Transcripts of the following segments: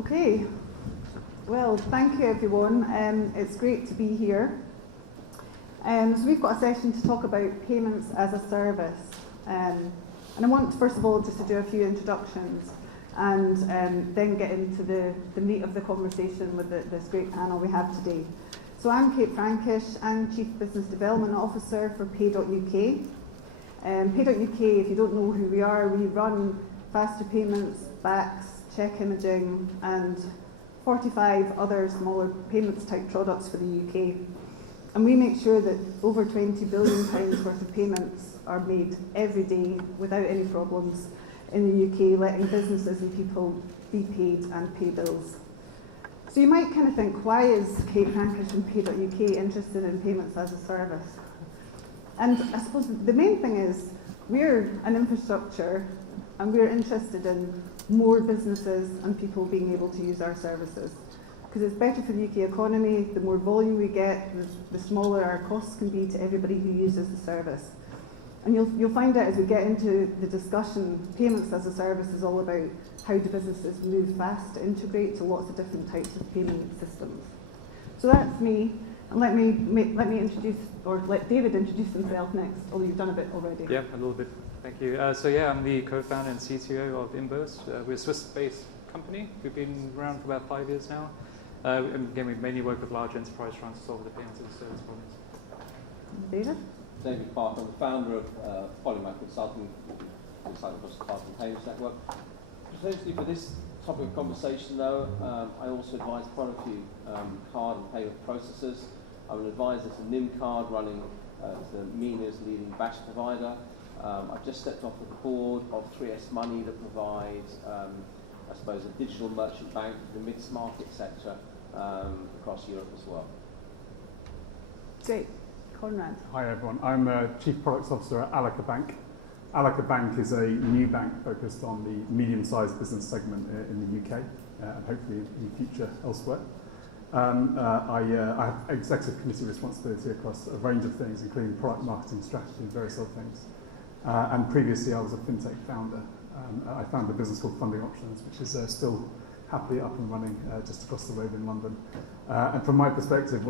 Okay, well, thank you everyone. It's great to be here. So we've got a session to talk about payments as a service. And I want, first of all, just to do a few introductions and then get into the meat of the conversation with this great panel we have today. So I'm Kate Frankish, I'm Chief Business Development Officer for Pay.uk. Pay.uk, if you don't know who we are, we run faster payments, BACS, check imaging, and 45 other smaller payments type products for the UK. And we make sure that over £20 billion worth of payments are made every day without any problems in the UK, letting businesses and people be paid and pay bills. So you might kind of think, why is Kate Frankish and Pay.uk interested in payments as a service? And I suppose the main thing is we're an infrastructure and we're interested in more businesses and people being able to use our services. Because it's better for the UK economy, the more volume we get, the smaller our costs can be to everybody who uses the service. And you'll find out as we get into the discussion, payments as a service is all about how do businesses move fast to integrate to lots of different types of payment systems. So that's me, and let me introduce, or let David introduce himself next, although you've done a bit already. Yeah, a little bit. Thank you. I'm the co-founder and CTO of Inverse. We're a Swiss-based company. We've been around for about 5 years now. And again, we mainly work with large enterprise trying to solve the payments as a service problems. David? David Park, I'm the founder of Polymath Consulting, inside of the Card and Payments Network. Essentially, for this topic of conversation, though, I also advise quite a few card and payment processors. I'm an advisor to NimCard, running the MENA's leading BAS provider. I've just stepped off the board of 3S Money that provides, I suppose, a digital merchant bank for the mid-market sector across Europe as well. Great. Conrad. Hi everyone, I'm Chief Products Officer at Alaka Bank. Alaka Bank is a new bank focused on the medium-sized business segment in the UK and hopefully in the future elsewhere. I have executive committee responsibility across a range of things, including product marketing strategy and various other things. And previously I was a fintech founder. I founded a business called Funding Options, which is still happily up and running just across the road in London. And from my perspective,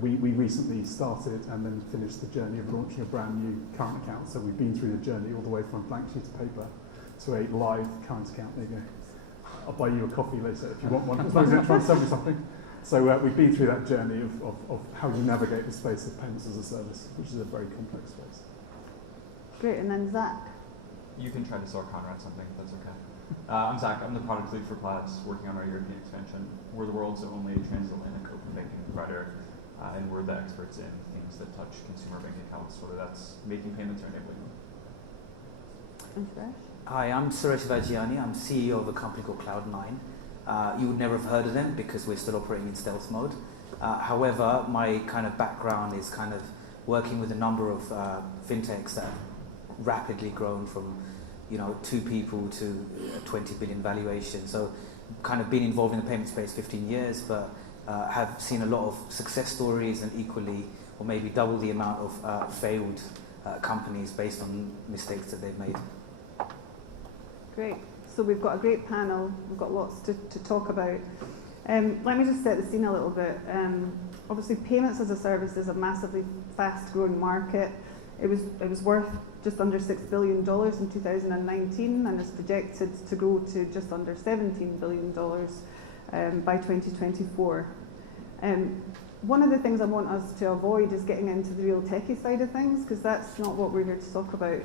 we recently started and then finished the journey of launching a brand new current account. So we've been through the journey all the way from a blank sheet of paper to a live current account. There you go. I'll buy you a coffee later if you want one, as long as you're trying to sell me something. So we've been through that journey of how you navigate the space of payments as a service, which is a very complex space. Great, and then Zach. You can try to sell Conrad something, if that's okay. I'm Zach, I'm the product lead for PaaS, working on our European expansion. We're the world's only transatlantic open banking provider, and we're the experts in things that touch consumer bank accounts, whether that's making payments or enabling them. And Suresh? Hi, I'm Suresh Vajiani. I'm CEO of a company called Cloud9. You would never have heard of them because we're still operating in stealth mode. However, my kind of background is kind of working with a number of fintechs that have rapidly grown from 2 people to a 20 billion valuation. So kind of been involved in the payment space 15 years, but have seen a lot of success stories and equally, or maybe double the amount of failed companies based on mistakes that they've made. Great. So we've got a great panel. We've got lots to talk about. Let me just set the scene a little bit. Obviously, payments as a service is a massively fast-growing market. It was worth just under $6 billion in 2019 and is projected to grow to just under $17 billion by 2024. One of the things I want us to avoid is getting into the real techie side of things, because that's not what we're here to talk about.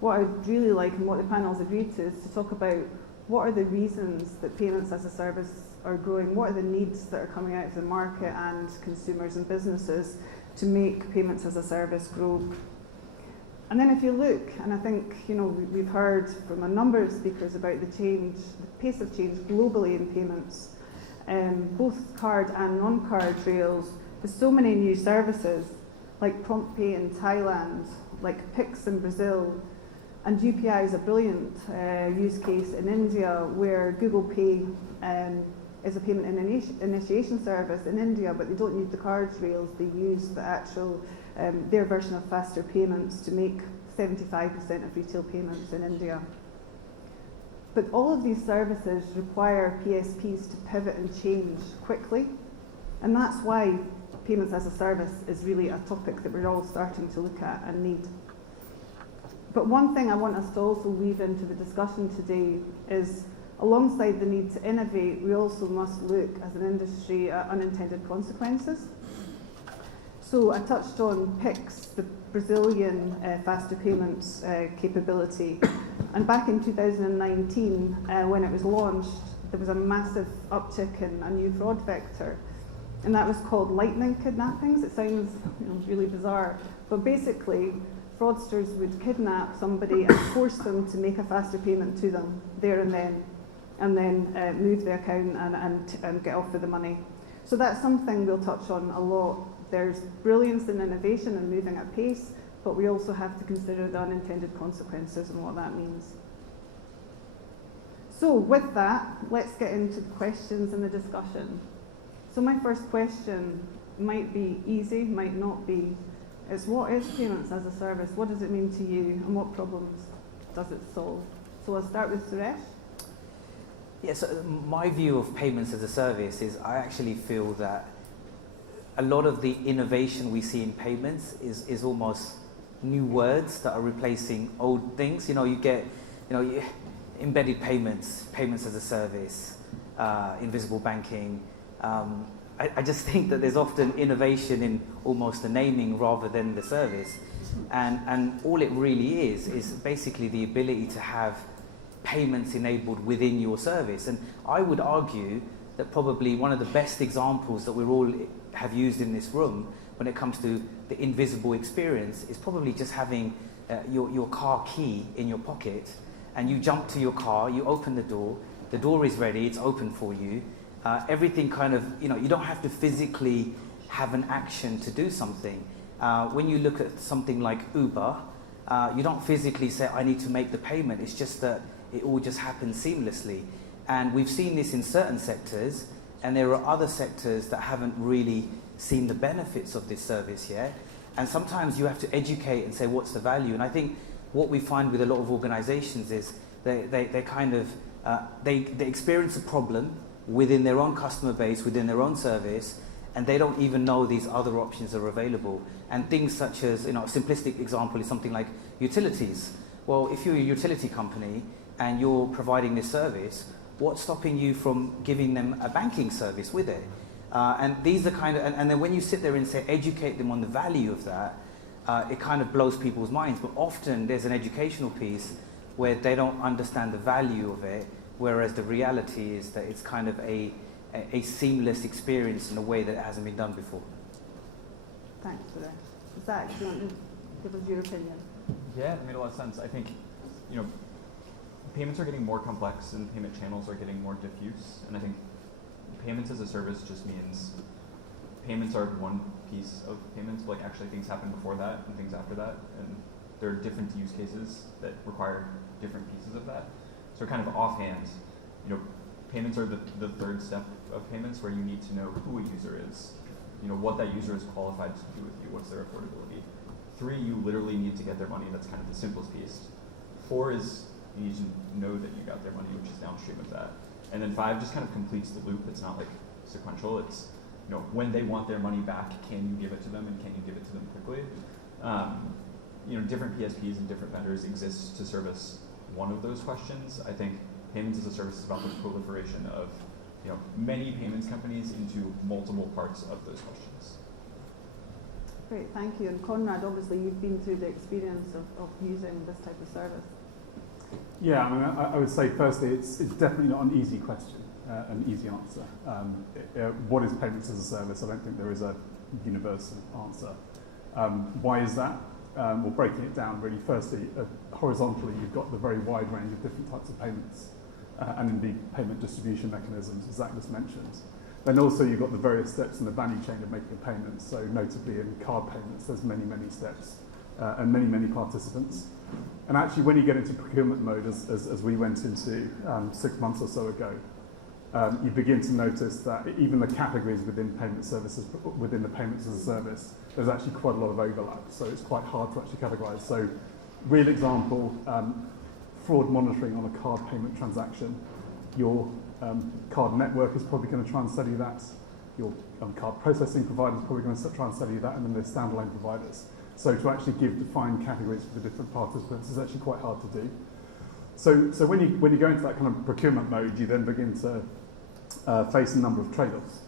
What I'd really like, and what the panel's agreed to, is to talk about what are the reasons that payments as a service are growing, what are the needs that are coming out of the market and consumers and businesses to make payments as a service grow. And then if you look, and I think we've heard from a number of speakers about the pace of change globally in payments, both card and non-card rails. There's so many new services like Prompt Pay in Thailand, like Pix in Brazil, and UPI is a brilliant use case in India, where Google Pay is a payment initiation service in India, but they don't use the card rails, they use the actual their version of faster payments to make 75% of retail payments in India. But all of these services require PSPs to pivot and change quickly, and that's why payments as a service is really a topic that we're all starting to look at and need. But one thing I want us to also weave into the discussion today is, alongside the need to innovate, we also must look as an industry at unintended consequences. So I touched on PIX, the Brazilian faster payments capability. And back in 2019, when it was launched, there was a massive uptick in a new fraud vector. And that was called lightning kidnappings. It sounds really bizarre. But basically, fraudsters would kidnap somebody and force them to make a faster payment to them there and then move the account and get off with the money. So that's something we'll touch on a lot. There's brilliance in innovation and moving at pace, but we also have to consider the unintended consequences and what that means. So with that, let's get into the questions and the discussion. So my first question might be easy, might not be. It's, what is payments as a service? What does it mean to you, and what problems does it solve? So I'll start with Suresh. Yes, my view of payments as a service is I actually feel that a lot of the innovation we see in payments is almost new words that are replacing old things. You get, embedded payments, payments as a service, invisible banking. I just think that there's often innovation in almost the naming rather than the service. And all it really is basically the ability to have payments enabled within your service. And I would argue that probably one of the best examples that we all have used in this room when it comes to the invisible experience is probably just having your car key in your pocket, and you jump to your car, you open the door is ready, it's open for you. Everything kind of, you don't have to physically have an action to do something. When you look at something like Uber, you don't physically say, I need to make the payment. It's just that it all just happens seamlessly. And we've seen this in certain sectors, and there are other sectors that haven't really seen the benefits of this service yet. And sometimes you have to educate and say, what's the value? And I think what we find with a lot of organizations is they kind of, they experience a problem within their own customer base, within their own service, and they don't even know these other options are available. And things such as, a simplistic example is something like utilities. Well, if you're a utility company and you're providing this service, what's stopping you from giving them a banking service with it? And these are kind of, and then when you sit there and say, educate them on the value of that, it kind of blows people's minds. But often there's an educational piece where they don't understand the value of it, whereas the reality is that it's kind of a seamless experience in a way that it hasn't been done before. Thanks for that. Zach, do you want to give us your opinion? Yeah, it made a lot of sense. I think, payments are getting more complex and payment channels are getting more diffuse. And I think payments as a service just means payments are one piece of payments, but actually things happen before that and things after that. And there are different use cases that require different pieces of that. So kind of offhand, payments are the third step of payments, where you need to know who a user is, what that user is qualified to do with you, what's their affordability. 3, you literally need to get their money. That's kind of the simplest piece. 4 is you need to know that you got their money, which is downstream of that. And then 5 just kind of completes the loop. It's not like sequential. It's, when they want their money back, can you give it to them, and can you give it to them quickly? Different PSPs and different vendors exist to service one of those questions. I think payments as a service is about the proliferation of many payments companies into multiple parts of those questions. Great, thank you. And Conrad, obviously you've been through the experience of using this type of service. Yeah, I would say firstly it's definitely not an easy question, an easy answer. What is payments as a service? I don't think there is a universal answer. Why is that? Well, breaking it down really, firstly, horizontally you've got the very wide range of different types of payments and indeed payment distribution mechanisms, as Zach just mentioned. Then also you've got the various steps in the value chain of making a payment. So notably in card payments, there's many, many steps and many, many participants. And actually when you get into procurement mode, as we went into 6 months or so ago, you begin to notice that even the categories within payment services, within the payments as a service, there's actually quite a lot of overlap. So it's quite hard to actually categorize. So real example, fraud monitoring on a card payment transaction. Your card network is probably going to try and study that. Your card processing provider is probably going to try and study that, and then there's standalone providers. So to actually give defined categories for the different participants is actually quite hard to do. So when you go into that kind of procurement mode, you then begin to face a number of trade-offs.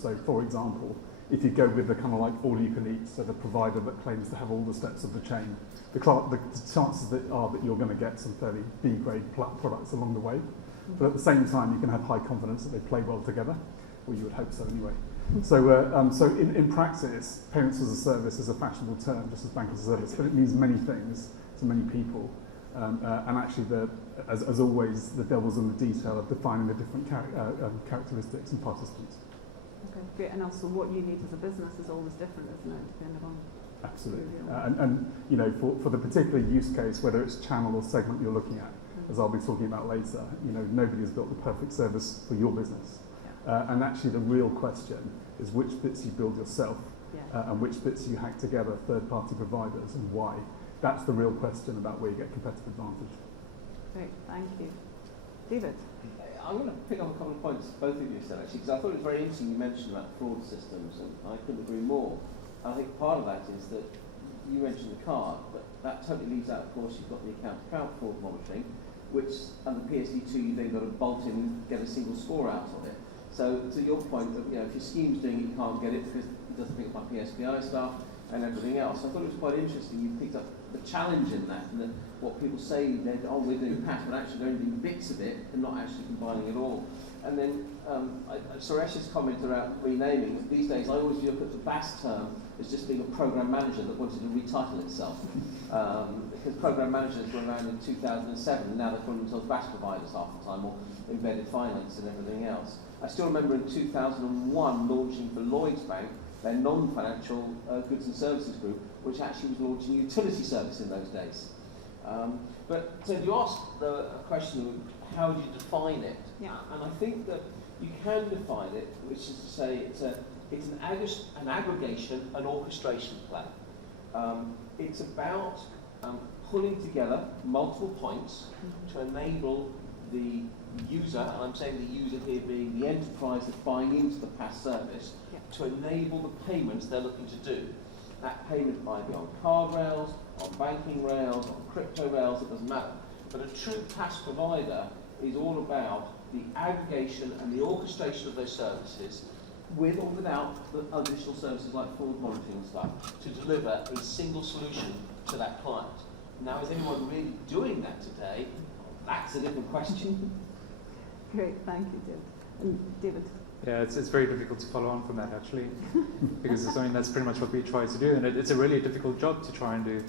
So for example, if you go with the kind of like all-you-can-eat, so the provider that claims to have all the steps of the chain, the chances are that you're going to get some fairly B-grade products along the way. But at the same time, you can have high confidence that they play well together, or you would hope so anyway. So in practice, payments as a service is a fashionable term, just as bank as a service, but it means many things to many people. And actually, as always, the devil's in the detail of defining the different characteristics and participants. Okay, great. And also, what you need as a business is always different, isn't it, depending on. Absolutely. And you know, for the particular use case, whether it's channel or segment you're looking at, as I'll be talking about later, you know, nobody has built the perfect service for your business. And actually, the real question is which bits you build yourself, and which bits you hack together, third-party providers, and why. That's the real question about where you get competitive advantage. Great, thank you. David? I'm going to pick up a couple of points both of you said, actually, because I thought it was very interesting you mentioned about fraud systems, and I couldn't agree more. I think part of that is that you mentioned the card, but that totally leaves out, of course, you've got the account-to-account fraud monitoring, which under PSD2 you've then got to bolt in and get a single score out of it. So to your point, that, you know, if your scheme's doing it, you can't get it because it doesn't pick up my PSPI stuff and everything else. I thought it was quite interesting you picked up the challenge in that, and that what people say, we're doing PaaS, but actually they're only doing bits of it and not actually combining it all. And then Suresh's comment around renaming. These days I always look at the BaaS term as just being a program manager that wanted to retitle itself. Because program managers were around in 2007, and now they're calling themselves BaaS providers half the time, or embedded finance and everything else. I still remember in 2001 launching for Lloyds Bank, their non-financial goods and services group, which actually was launching utility service in those days. But so you asked the question of how do you define it? Yeah. And I think that you can define it, which is to say it's an aggregation, an orchestration play. It's about pulling together multiple points to enable the user, and I'm saying the user here being the enterprise that's buying into the PaaS service, to enable the payments they're looking to do. That payment might be on card rails, on banking rails, on crypto rails, it doesn't matter. But a true PaaS provider is all about the aggregation and the orchestration of those services, with or without the additional services like fraud monitoring and stuff, to deliver a single solution to that client. Now, is anyone really doing that today? That's a different question. Great, thank you, David. And David? Yeah, it's very difficult to follow on from that, actually, because it's something that's pretty much what we try to do, and it's a really difficult job to try and do.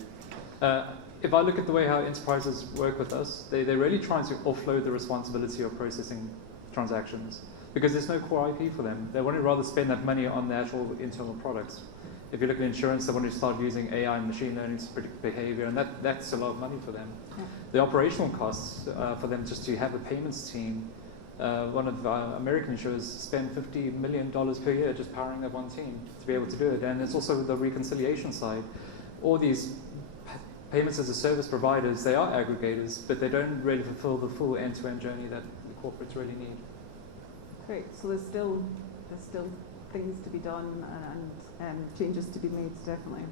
If I look at the way how enterprises work with us, they're really trying to offload the responsibility of processing transactions, because there's no core IP for them. They want to rather spend that money on the actual internal products. If you look at insurance, they want to start using AI and machine learning to predict behavior, and that's a lot of money for them. Yeah. The operational costs for them just to have a payments team, one of our American insurers spend $50 million per year just powering that one team to be able to do it. And it's also the reconciliation side. All these payments as a service providers, they are aggregators, but they don't really fulfill the full end-to-end journey that the corporates really need. Great, so there's still things to be done and changes to be made, definitely.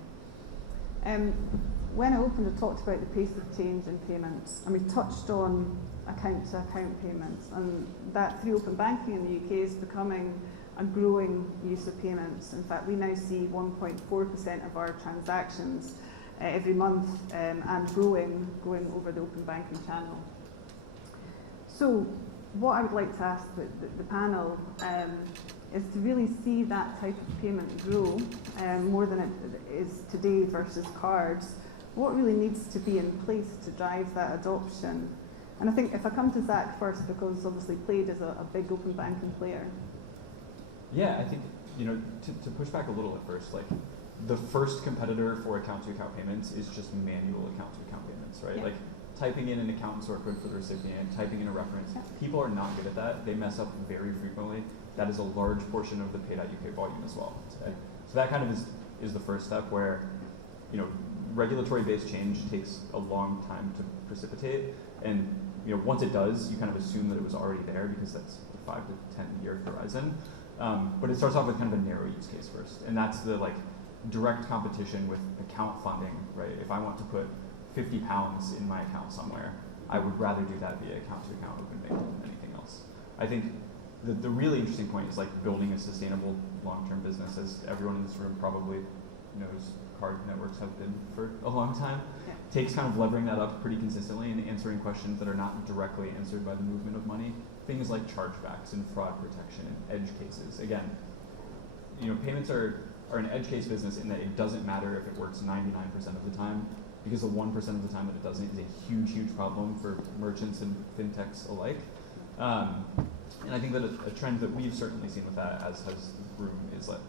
When I opened, I talked about the pace of change in payments, and we touched on account-to-account payments, and that through open banking in the UK is becoming a growing use of payments. In fact, we now see 1.4% of our transactions every month and growing over the open banking channel. So what I would like to ask the panel is to really see that type of payment grow more than it is today versus cards. What really needs to be in place to drive that adoption? And I think if I come to Zach first, because obviously Plaid is a big open banking player. Yeah, I think, to push back a little at first, like the first competitor for account-to-account payments is just manual account-to-account payments, right? Yeah. Like typing in an account sort code for the recipient, typing in a reference. Yeah. People are not good at that. They mess up very frequently. That is a large portion of the Pay.UK volume as well today. So that kind of is the first step where, regulatory-based change takes a long time to precipitate, and once it does, you kind of assume that it was already there because that's the 5 to 10 year horizon. But it starts off with kind of a narrow use case first, and that's the direct competition with account funding, right? If I want to put £50 in my account somewhere, I would rather do that via account-to-account open banking than anything else. I think the really interesting point is building a sustainable long-term business, as everyone in this room probably knows card networks have been for a long time. Yeah. Takes kind of levering that up pretty consistently and answering questions that are not directly answered by the movement of money. Things like chargebacks and fraud protection and edge cases. Again, payments are an edge case business in that it doesn't matter if it works 99% of the time, because the 1% of the time that it doesn't is a huge, huge problem for merchants and fintechs alike. And I think that a trend that we've certainly seen with that, as has Broom, is that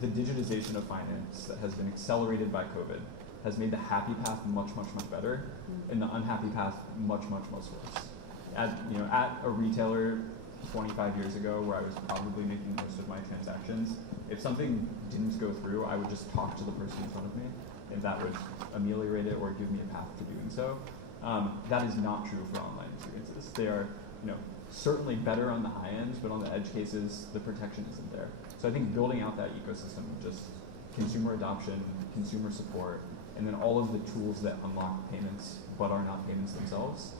the digitization of finance that has been accelerated by COVID has made the happy path much, much, much better, and the unhappy path much, much, much worse. At a retailer 25 years ago, where I was probably making most of my transactions, if something didn't go through, I would just talk to the person in front of me, and that would ameliorate it or give me a path to doing so. That is not true for online experiences. They are, certainly better on the high end, but on the edge cases, the protection isn't there. So I think building out that ecosystem of just consumer adoption, consumer support, and then all of the tools that unlock payments but are not payments themselves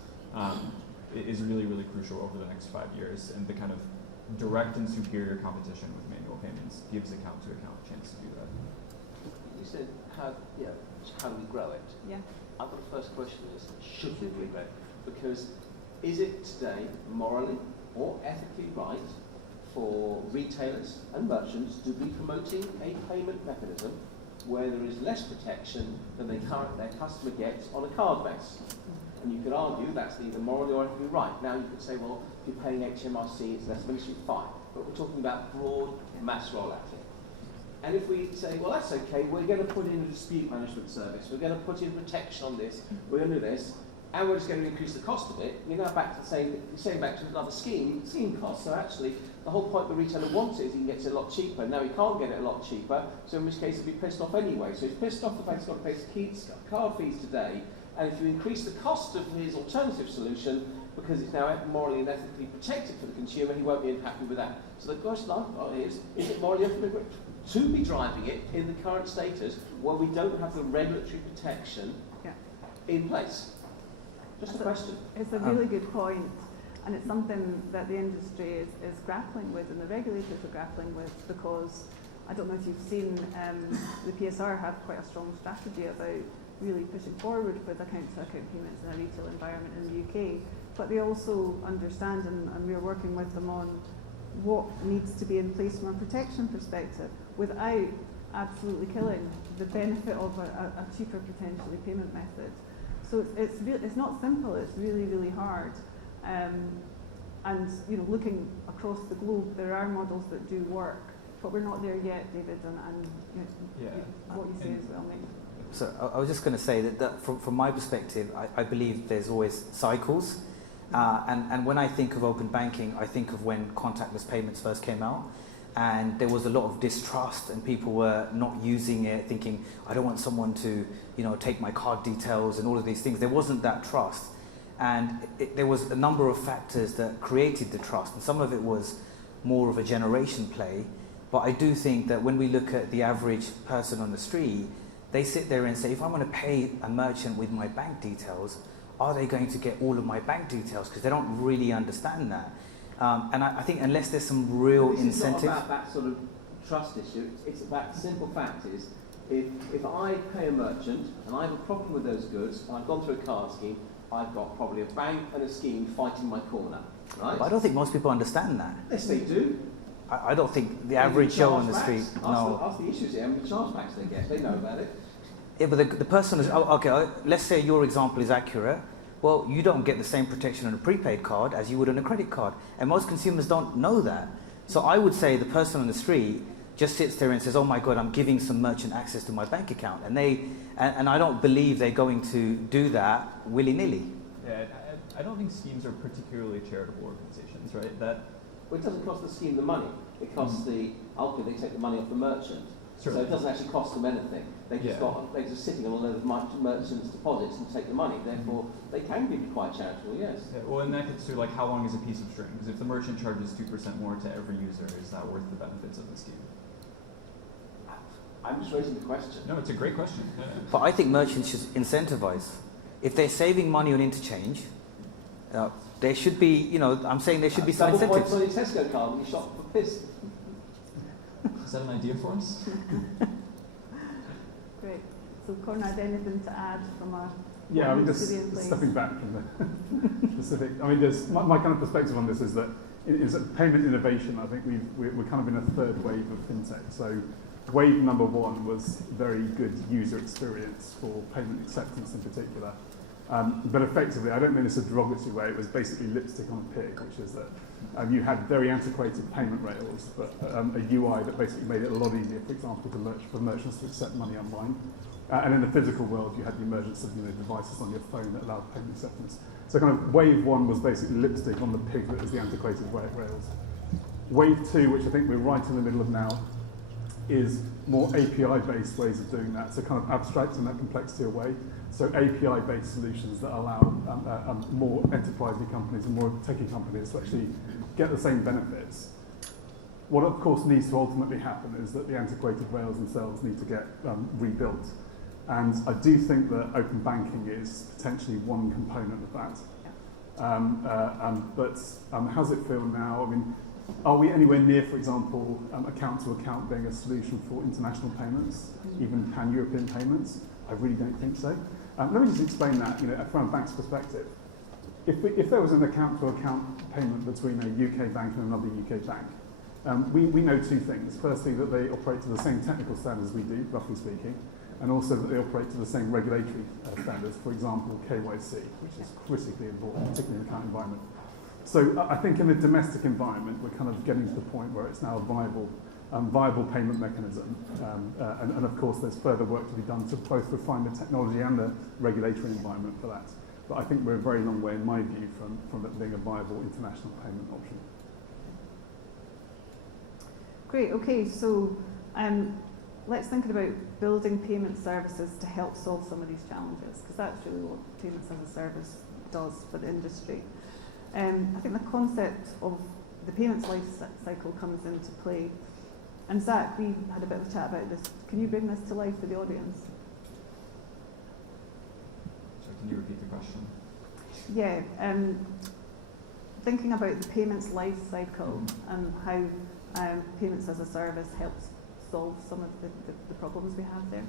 is really, really crucial over the next 5 years. And the kind of direct and superior competition with manual payments gives account-to-account a chance to do that. You said, how do we grow it? Yeah. I've got the first question is, should we grow it? Because is it today morally or ethically right for retailers and merchants to be promoting a payment mechanism where there is less protection than their customer gets on a card base? And you could argue that's either morally or ethically right. Now you could say, well, if you're paying HMRC, it's less ministry, fine. But we're talking about broad mass rollout here. And if we say, well, that's okay, we're going to put in a dispute management service, we're going to put in protection on this, we're going to do this, and we're just going to increase the cost of it, you're now back to saying back to another scheme cost. So actually, the whole point the retailer wants is he can get it a lot cheaper. Now he can't get it a lot cheaper, so in which case he'll be pissed off anyway. So he's pissed off the fact he's got to pay card fees today, and if you increase the cost of his alternative solution, because it's now morally and ethically protected for the consumer, he won't be happy with that. So the question I've got is it morally ethically to be driving it in the current status where we don't have the regulatory protection in place? Just a question. It's a really good point, and it's something that the industry is grappling with and the regulators are grappling with, because I don't know if you've seen the PSR have quite a strong strategy about really pushing forward with account-to-account payments in a retail environment in the UK, but they also understand, and we're working with them on what needs to be in place from a protection perspective without absolutely killing the benefit of a cheaper potentially payment method. So it's not simple, it's really, really hard. And looking across the globe, there are models that do work, but we're not there yet, David, and what you say is well made. So I was just going to say that from my perspective, I believe there's always cycles. And when I think of open banking, I think of when contactless payments first came out. And there was a lot of distrust, and people were not using it, thinking, I don't want someone to, take my card details and all of these things. There wasn't that trust. And there was a number of factors that created the trust. And some of it was more of a generation play. But I do think that when we look at the average person on the street, they sit there and say, if I want to pay a merchant with my bank details, are they going to get all of my bank details? Because they don't really understand that. And I think unless there's some real incentive... It's not about that sort of trust issue. It's about the simple fact is, if I pay a merchant and I have a problem with those goods, and I've gone through a card scheme, I've got probably a bank and a scheme fighting my corner, right? But I don't think most people understand that. Yes, they do. I don't think the average Joe on the street... Ask the issues here, and the chargebacks they get, they know about it. Yeah, but the person is... okay, let's say your example is accurate. Well, you don't get the same protection on a prepaid card as you would on a credit card. And most consumers don't know that. So I would say the person on the street just sits there and says, oh my God, I'm giving some merchant access to my bank account. And I don't believe they're going to do that willy-nilly. Yeah, I don't think schemes are particularly charitable organizations, right? Well, it doesn't cost the scheme the money. It costs ultimately they take the money off the merchant. So it doesn't actually cost them anything. They're just sitting on a load of merchants' deposits and take the money. Therefore, they can be quite charitable, yes. Yeah, well, and that gets to like how long is a piece of string? Because if the merchant charges 2% more to every user, is that worth the benefits of the scheme? I'm just raising the question. No, it's a great question. Yeah. But I think merchants should incentivize. If they're saving money on interchange, there should be, you know, I'm saying there should be some Double incentives. points on your Tesco card when you shop for piss. Is that an idea for us? Great. So Conrad, anything to add from our Yeah, I mean, just Syrian place? stepping back from the specific. I mean, there's my kind of perspective on this is that payment innovation. I think we're kind of in a third wave of fintech. So wave number one was very good user experience for payment acceptance in particular. But effectively, I don't mean this a derogatory way, it was basically lipstick on a pig, which is that you had very antiquated payment rails, but a UI that basically made it a lot easier, for example, for merchants to accept money online. And in the physical world, you had the emergence of devices on your phone that allowed payment acceptance. So kind of wave one was basically lipstick on the pig that was the antiquated rails. Wave two, which I think we're right in the middle of now, is more API-based ways of doing that, so kind of abstracting that complexity away. So API-based solutions that allow more enterprisey companies and more techie companies to actually get the same benefits. What of course needs to ultimately happen is that the antiquated rails themselves need to get rebuilt. And I do think that open banking is potentially one component of that. But how does it feel now? I mean, are we anywhere near, for example, account-to-account being a solution for international payments, even pan-European payments? I really don't think so. Let me just explain that, from a bank's perspective. If there was an account-to-account payment between a UK bank and another UK bank, we know two things. Firstly, that they operate to the same technical standards we do, roughly speaking, and also that they operate to the same regulatory standards, for example, KYC, which is critically important, particularly in the current environment. So I think in the domestic environment, we're kind of getting to the point where it's now a viable payment mechanism. And of course, there's further work to be done to both refine the technology and the regulatory environment for that. But I think we're a very long way, in my view, from it being a viable international payment option. Great, okay, so let's think about building payment services to help solve some of these challenges, because that's really what payments as a service does for the industry. I think the concept of the payments life cycle comes into play. And Zach, we had a bit of a chat about this. Can you bring this to life for the audience? So can you repeat the question? Yeah, thinking about the payments life cycle and how payments as a service helps solve some of the problems we have there.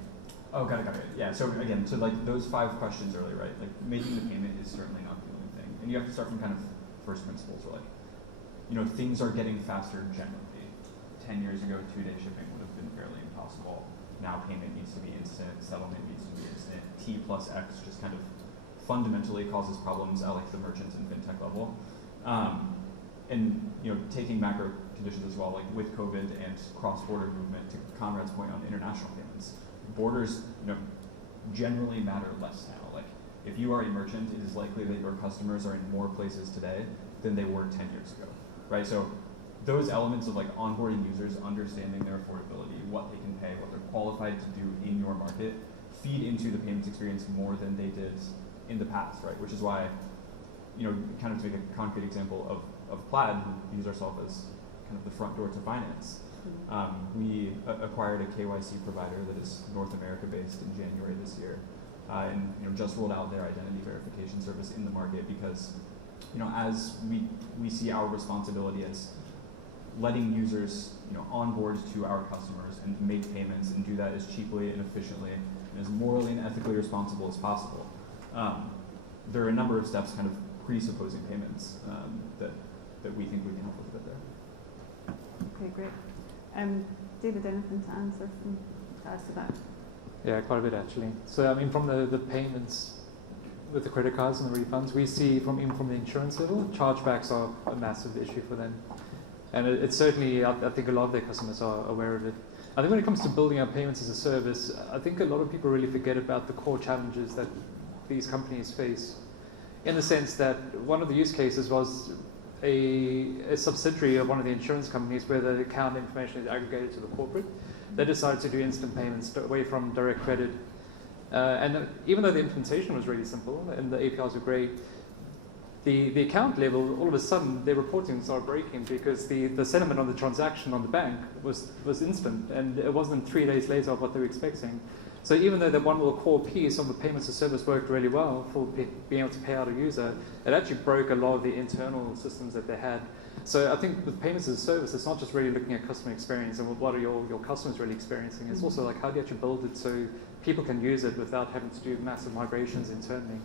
Oh, got it. Yeah, so again, so like those 5 questions earlier, right? Like making the payment is certainly not the only thing. And you have to start from kind of first principles, or like, things are getting faster generally. 10 years ago, 2-day shipping would have been fairly impossible. Now payment needs to be instant, settlement needs to be instant. T plus X just kind of fundamentally causes problems at like the merchants and fintech level. And taking macro conditions as well, like with COVID and cross-border movement, to Conrad's point on international payments, borders generally matter less now. Like if you are a merchant, it is likely that your customers are in more places today than they were 10 years ago, right? So those elements of like onboarding users, understanding their affordability, what they can pay, what they're qualified to do in your market, feed into the payments experience more than they did in the past, right? Which is why, kind of to make a concrete example of Plaid, who use ourselves as kind of the front door to finance. We acquired a KYC provider that is North America based in January this year, and just rolled out their identity verification service in the market because, as we see our responsibility as letting users onboard to our customers and make payments and do that as cheaply and efficiently and as morally and ethically responsible as possible. There are a number of steps kind of presupposing payments that we think we can help with a bit there. Okay, great. David, anything to answer to that? Yeah, quite a bit actually. So I mean, from the payments with the credit cards and the refunds, we see from the insurance level, chargebacks are a massive issue for them. And it's certainly, I think a lot of their customers are aware of it. I think when it comes to building up payments as a service, I think a lot of people really forget about the core challenges that these companies face. In the sense that one of the use cases was a subsidiary of one of the insurance companies where the account information is aggregated to the corporate. they decided to do instant payments away from direct credit. And even though the implementation was really simple and the APIs were great, the account level, all of a sudden, their reporting started breaking because the settlement on the transaction on the bank was instant, and it wasn't 3 days later of what they were expecting. So even though that one little core piece of the payments as service worked really well for being able to pay out a user, it actually broke a lot of the internal systems that they had. So I think with payments as a service, it's not just really looking at customer experience and what are your customers really experiencing. It's also like how do you actually build it so people can use it without having to do massive migrations internally.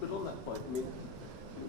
But on that point, I mean,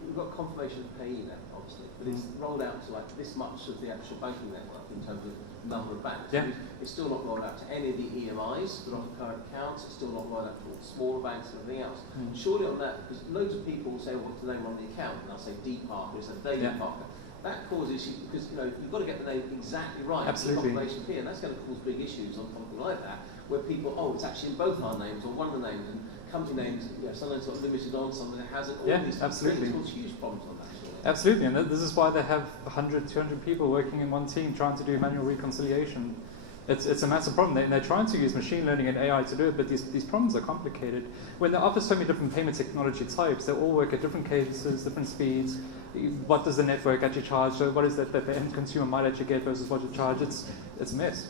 we've got confirmation of payee now, obviously, but it's rolled out to like this much of the actual banking network in terms of number of banks. Yeah. It's still not rolled out to any of the EMIs that are on current accounts. It's still not rolled out to all the smaller banks and everything else. Surely on that, because loads of people will say, well, what's the name on the account? And I'll say D Parker, it's a David Parker. That causes you, because you've got to get the name exactly right. Absolutely. The confirmation fee, and that's going to cause big issues on something like that, where people, it's actually in both our names or one of the names, and company names, sometimes got limited on, something that hasn't. All these absolutely. It causes huge problems on that. Absolutely, and this is why they have 100, 200 people working in one team trying to do manual reconciliation. It's a massive problem. They're trying to use machine learning and AI to do it, but these problems are complicated. When they offer so many different payment technology types, they all work at different cadences, different speeds. What does the network actually charge? So what is that the end consumer might actually get versus what you charge? It's a mess.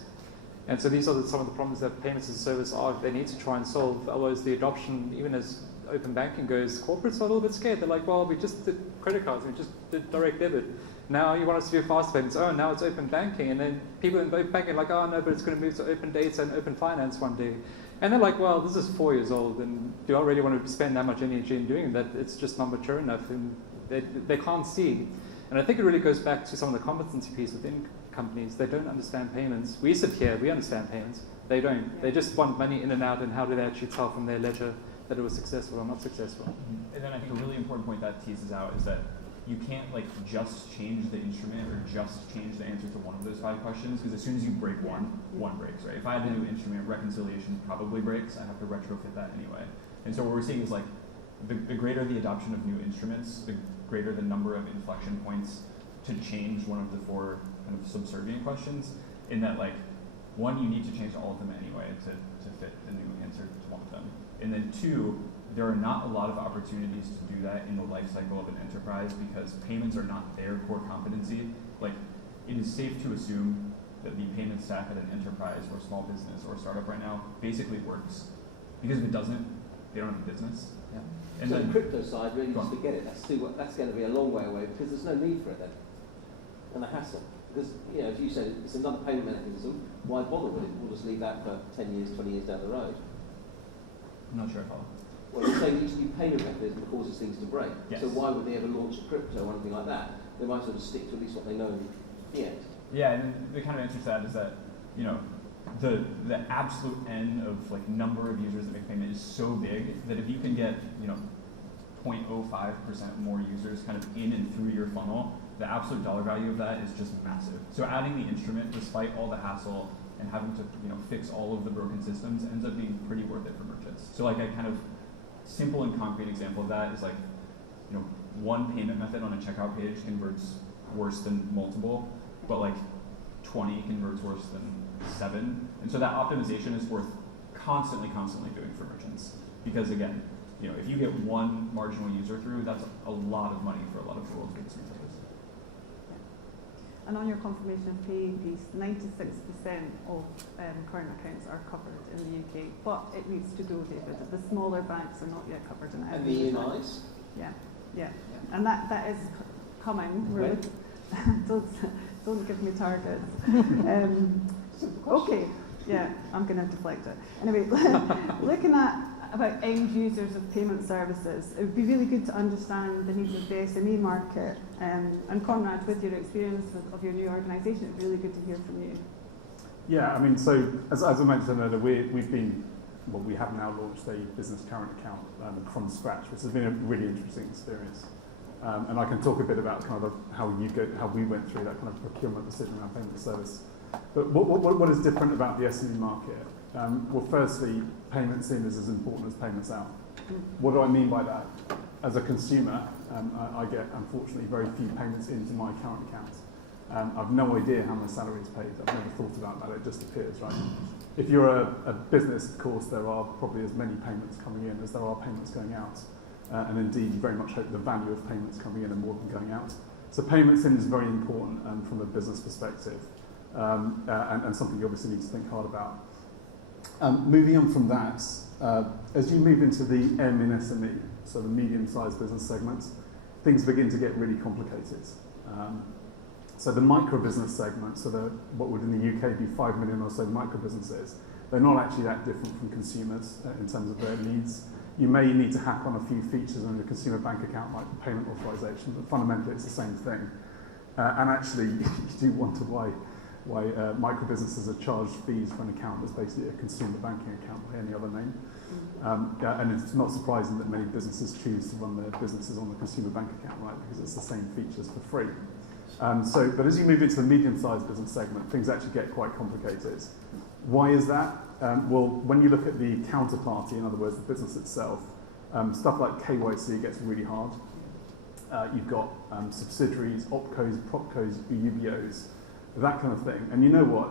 And so these are some of the problems that payments as a service they need to try and solve. Otherwise, the adoption, even as open banking goes, corporates are a little bit scared. They're like, well, we just did credit cards, we just did direct debit. Now you want us to do fast payments. Oh, now it's open banking. And then people in open banking are like, oh, no, but it's going to move to open data and open finance one day. And they're like, well, this is 4 years old, and do I really want to spend that much energy in doing that? It's just not mature enough, and they can't see. And I think it really goes back to some of the competency piece within companies. They don't understand payments. We sit here, we understand payments. They don't. Yeah. They just want money in and out, and how do they actually tell from their ledger that it was successful or not successful? And then I think a really important point that teases out is that you can't just change the instrument or just change the answer to one of those 5 questions, because as soon as you break one breaks, right? If I had a new instrument, reconciliation probably breaks. I have to retrofit that anyway. And so what we're seeing is the greater the adoption of new instruments, the greater the number of inflection points to change one of the 4 kind of subservient questions, in that one, you need to change all of them anyway to fit the new answer to one of them. And then 2, there are not a lot of opportunities to do that in the life cycle of an enterprise, because payments are not their core competency. It is safe to assume that the payment stack at an enterprise or small business or startup right now basically works. Because if it doesn't, they don't have a business. Yeah. And so then the crypto side, really just forget it. That's going to be a long way away, because there's no need for it then. And the hassle. Because, as you said, it's another payment mechanism. Why bother with it? We'll just leave that for 10 years, 20 years down the road. I'm not sure I follow. Well, you're saying each new payment mechanism causes things to break. Yes. So why would they ever launch a crypto or anything like that? They might sort of stick to at least what they know in the end. Yeah, and the kind of answer to that is that, the absolute N of number of users that make payment is so big that if you can get, 0.05% more users kind of in and through your funnel, the absolute dollar value of that is just massive. So adding the instrument, despite all the hassle and having to fix all of the broken systems, ends up being pretty worth it for merchants. So a kind of simple and concrete example of that is one payment method on a checkout page converts worse than multiple, but 20 converts worse than 7. And so that optimization is worth constantly doing for merchants. Because again, if you get one marginal user through, that's a lot of money for a lot of the world's biggest retailers. And on your confirmation of pay piece, 96% of current accounts are covered in the UK, but it needs to go, David. The smaller banks are not yet covered in and the EMIs? Yeah. And that is coming. Don't give me targets. Okay, yeah, I'm going to deflect it. Anyway, looking at about end users of payment services, it would be really good to understand the needs of the SME market. And Conrad, with your experience of your new organisation, it's really good to hear from you. Yeah, I mean, so as I mentioned earlier, we have now launched a business current account from scratch, which has been a really interesting experience. And I can talk a bit about kind of how we went through that kind of procurement decision around payment service. But what is different about the SME market? Well, firstly, payments in is as important as payments out. What do I mean by that? As a consumer, I get, unfortunately, very few payments into my current account. I've no idea how my salary is paid. I've never thought about that. It just appears, right? If you're a business, of course, there are probably as many payments coming in as there are payments going out. And indeed, you very much hope the value of payments coming in are more than going out. So payments in is very important from a business perspective, and something you obviously need to think hard about. Moving on from that, as you move into the M in SME, so the medium-sized business segments, things begin to get really complicated. So the micro-business segment, so what would in the UK be 5 million or so micro-businesses, they're not actually that different from consumers in terms of their needs. You may need to hack on a few features on your consumer bank account, like payment authorization, but fundamentally it's the same thing. And actually, you do wonder why micro-businesses are charged fees for an account that's basically a consumer banking account by any other name. And it's not surprising that many businesses choose to run their businesses on the consumer bank account, right? Because it's the same features for free. But as you move into the medium-sized business segment, things actually get quite complicated. Why is that? Well, when you look at the counterparty, in other words, the business itself, stuff like KYC gets really hard. You've got subsidiaries, opcos, propcos, UBOs, that kind of thing. And you know what?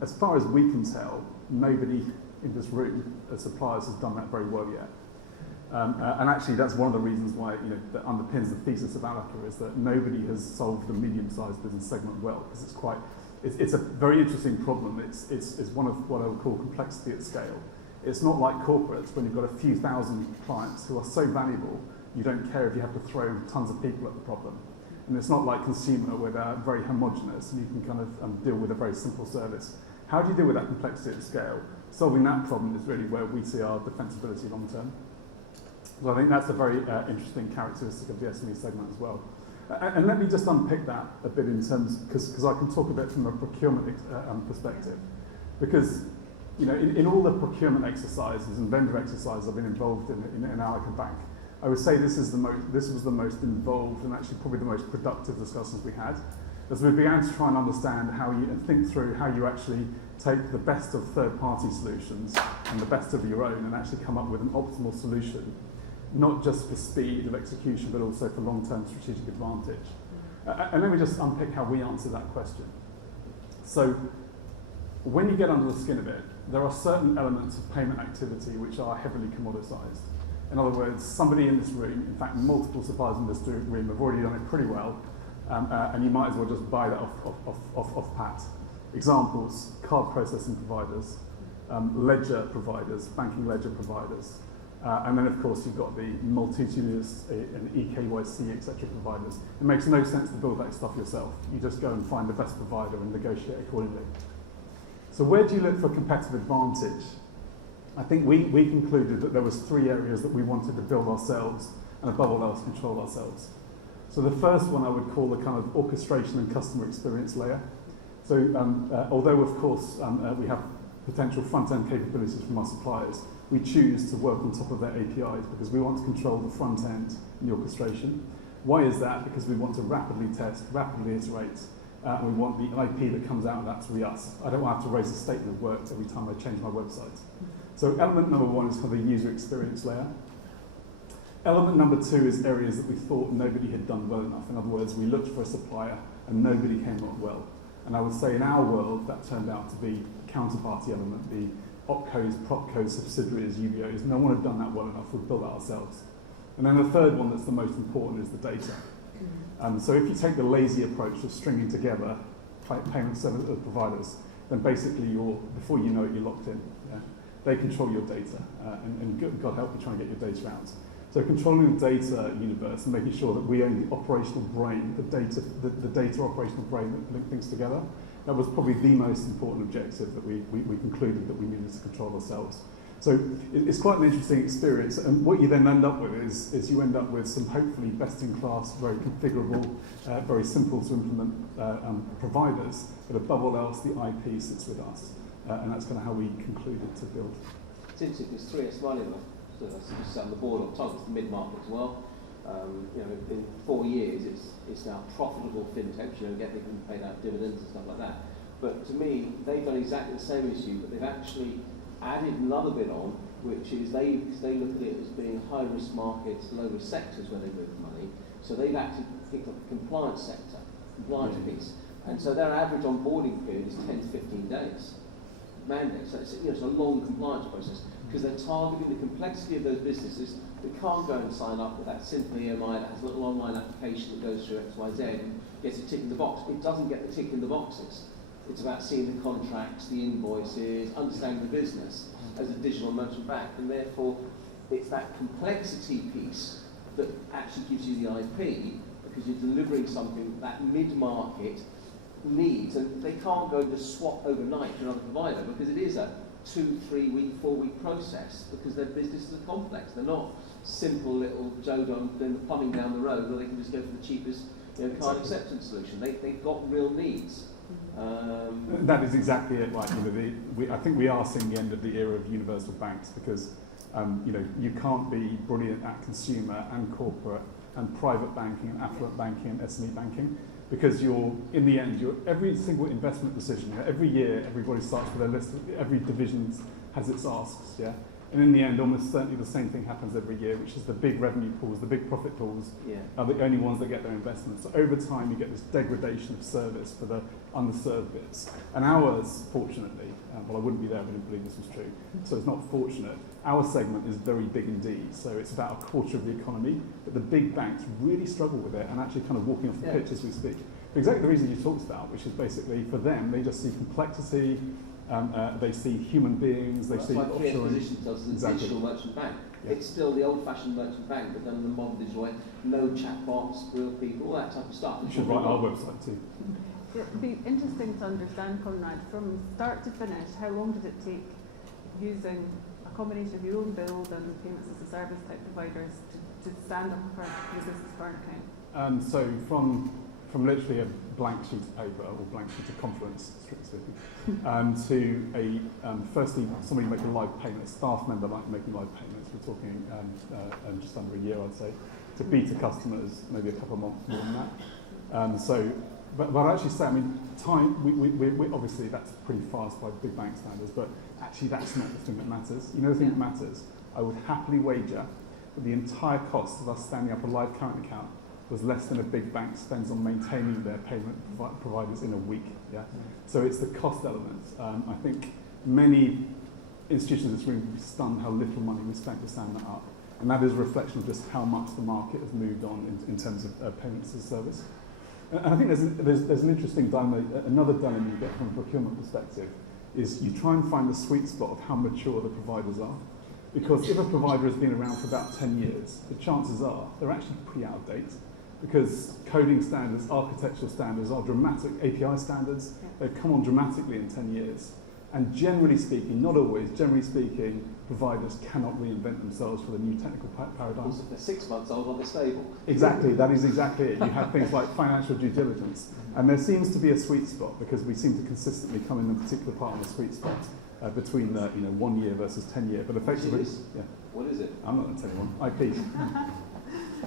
As far as we can tell, nobody in this room, as suppliers, has done that very well yet. And actually, that's one of the reasons why that underpins the thesis of Alaka, is that nobody has solved the medium-sized business segment well, because it's a very interesting problem. It's one of what I would call complexity at scale. It's not like corporates, when you've got a few thousand clients who are so valuable, you don't care if you have to throw tons of people at the problem. And it's not like consumer, where they're very homogenous and you can kind of deal with a very simple service. How do you deal with that complexity at scale? Solving that problem is really where we see our defensibility long term. So I think that's a very interesting characteristic of the SME segment as well. And let me just unpick that a bit in terms, because I can talk a bit from a procurement perspective. Because in all the procurement exercises and vendor exercises I've been involved in Alaka Bank, I would say this was the most involved and actually probably the most productive discussions we had, as we began to try and understand and think through how you actually take the best of third-party solutions and the best of your own and actually come up with an optimal solution, not just for speed of execution, but also for long-term strategic advantage. And let me just unpick how we answer that question. So when you get under the skin of it, there are certain elements of payment activity which are heavily commoditized. In other words, somebody in this room, in fact multiple suppliers in this room, have already done it pretty well, and you might as well just buy that off pat. Examples: card processing providers, ledger providers, banking ledger providers, and then of course you've got the multitudinous and eKYC, etc. providers. It makes no sense to build that stuff yourself. You just go and find the best provider and negotiate accordingly. So where do you look for competitive advantage? I think we concluded that there was 3 areas that we wanted to build ourselves, and above all else, control ourselves. So the first one I would call the kind of orchestration and customer experience layer. So although of course we have potential front-end capabilities from our suppliers, we choose to work on top of their APIs because we want to control the front end and the orchestration. Why is that? Because we want to rapidly test, rapidly iterate, and we want the IP that comes out of that to be us. I don't want to have to raise a statement of work every time I change my website. So element number 1 is for the user experience layer. Element number 2 is areas that we thought nobody had done well enough. In other words, we looked for a supplier and nobody came up well. And I would say in our world, that turned out to be counterparty element, the opcos, propcos, subsidiaries, UBOs. No one had done that well enough. We've built that ourselves. And then the third one that's the most important is the data. So if you take the lazy approach of stringing together payment service providers, then basically before you know it, you're locked in. Yeah? They control your data, and God help you try and get your data out. So controlling the data universe and making sure that we own the operational brain, the data operational brain that link things together, that was probably the most important objective that we concluded that we needed to control ourselves. So it's quite an interesting experience, and what you then end up with is you end up with some hopefully best-in-class, very configurable, very simple to implement providers, but above all else, the IP sits with us, and that's kind of how we concluded to build. It's interesting, there's 3 Smiling on the board of targets the mid-market as well. In 4 years, it's now profitable fintech. You don't get them paid out dividends and stuff like that. But to me, they've done exactly the same as you, but they've actually added another bit on, which is they look at it as being high-risk markets, low-risk sectors where they move money. So they've actually picked up the compliance sector. compliance piece. And so their average onboarding period is 10 to 15 days. Mandate. So it's a long compliance process because they're targeting the complexity of those businesses that can't go and sign up with that simple EMI that has a little online application that goes through XYZ and gets a tick in the box. It doesn't get the tick in the boxes. It's about seeing the contracts, the invoices, understanding the business as a digital merchant bank, and therefore it's that complexity piece that actually gives you the IP because you're delivering something that mid-market needs, and they can't go and just swap overnight to another provider because it is a 2, 3 week, 4 week process because their businesses are complex. They're not simple little Joe doing the plumbing down the road where they can just go for the cheapest card acceptance solution. They've got real needs. That is exactly it. Like, I think we are seeing the end of the era of universal banks because you can't be brilliant at consumer and corporate and private banking and affluent banking and SME banking because in the end, every single investment decision, every year everybody starts with their list, every division has its asks, yeah? And in the end, almost certainly the same thing happens every year, which is the big revenue pools, the big profit pools are the only ones that get their investments. So over time, you get this degradation of service for the underserved bits. And ours, fortunately, well, I wouldn't be there if I didn't believe this was true, so it's not fortunate. Our segment is very big indeed, so it's about a quarter of the economy, but the big banks really struggle with it and actually kind of walking off the pitch as we speak. For exactly the reason you talked about, which is basically for them, they just see complexity, they see human beings, they see offshoring. That's why position does the exactly. Digital merchant bank. Yeah. It's still the old-fashioned merchant bank, but done in the modern digital way. No chatbots, real people, all that type of stuff. You should write our website too. It'd be interesting to understand, Conrad, from start to finish, how long did it take using a combination of your own build and payments as a service type providers to stand up a business current account? So from literally a blank sheet of paper or blank sheet of Confluence, strictly speaking, to firstly somebody making a live payment, a staff member making live payments. We're talking just under a year, I'd say. To beta customers, maybe a couple of months more than that. But I'd actually say, I mean, time. We obviously that's pretty fast by big bank standards, but actually that's not the thing that matters. You know, the thing that matters. I would happily wager that the entire cost of us standing up a live current account was less than a big bank spends on maintaining their payment providers in a week. Yeah. So it's the cost element. I think many institutions in this room would be stunned how little money we spent to stand that up, and that is a reflection of just how much the market has moved on in terms of payments as a service. And I think there's an interesting dilemma. Another dilemma you get from a procurement perspective is you try and find the sweet spot of how mature the providers are. Because if a provider has been around for about 10 years, the chances are they're actually pretty out of date. Because coding standards, architectural standards are dramatic, API standards, they've come on dramatically in 10 years. And generally speaking, not always, generally speaking, providers cannot reinvent themselves for the new technical paradigms. If they're 6 months old, are they stable? Exactly, that is exactly it. You have things like financial due diligence. And there seems to be a sweet spot because we seem to consistently come in a particular part of the sweet spot between 1 year versus 10 year. But effectively, What is it? I'm not going to tell you one. IP.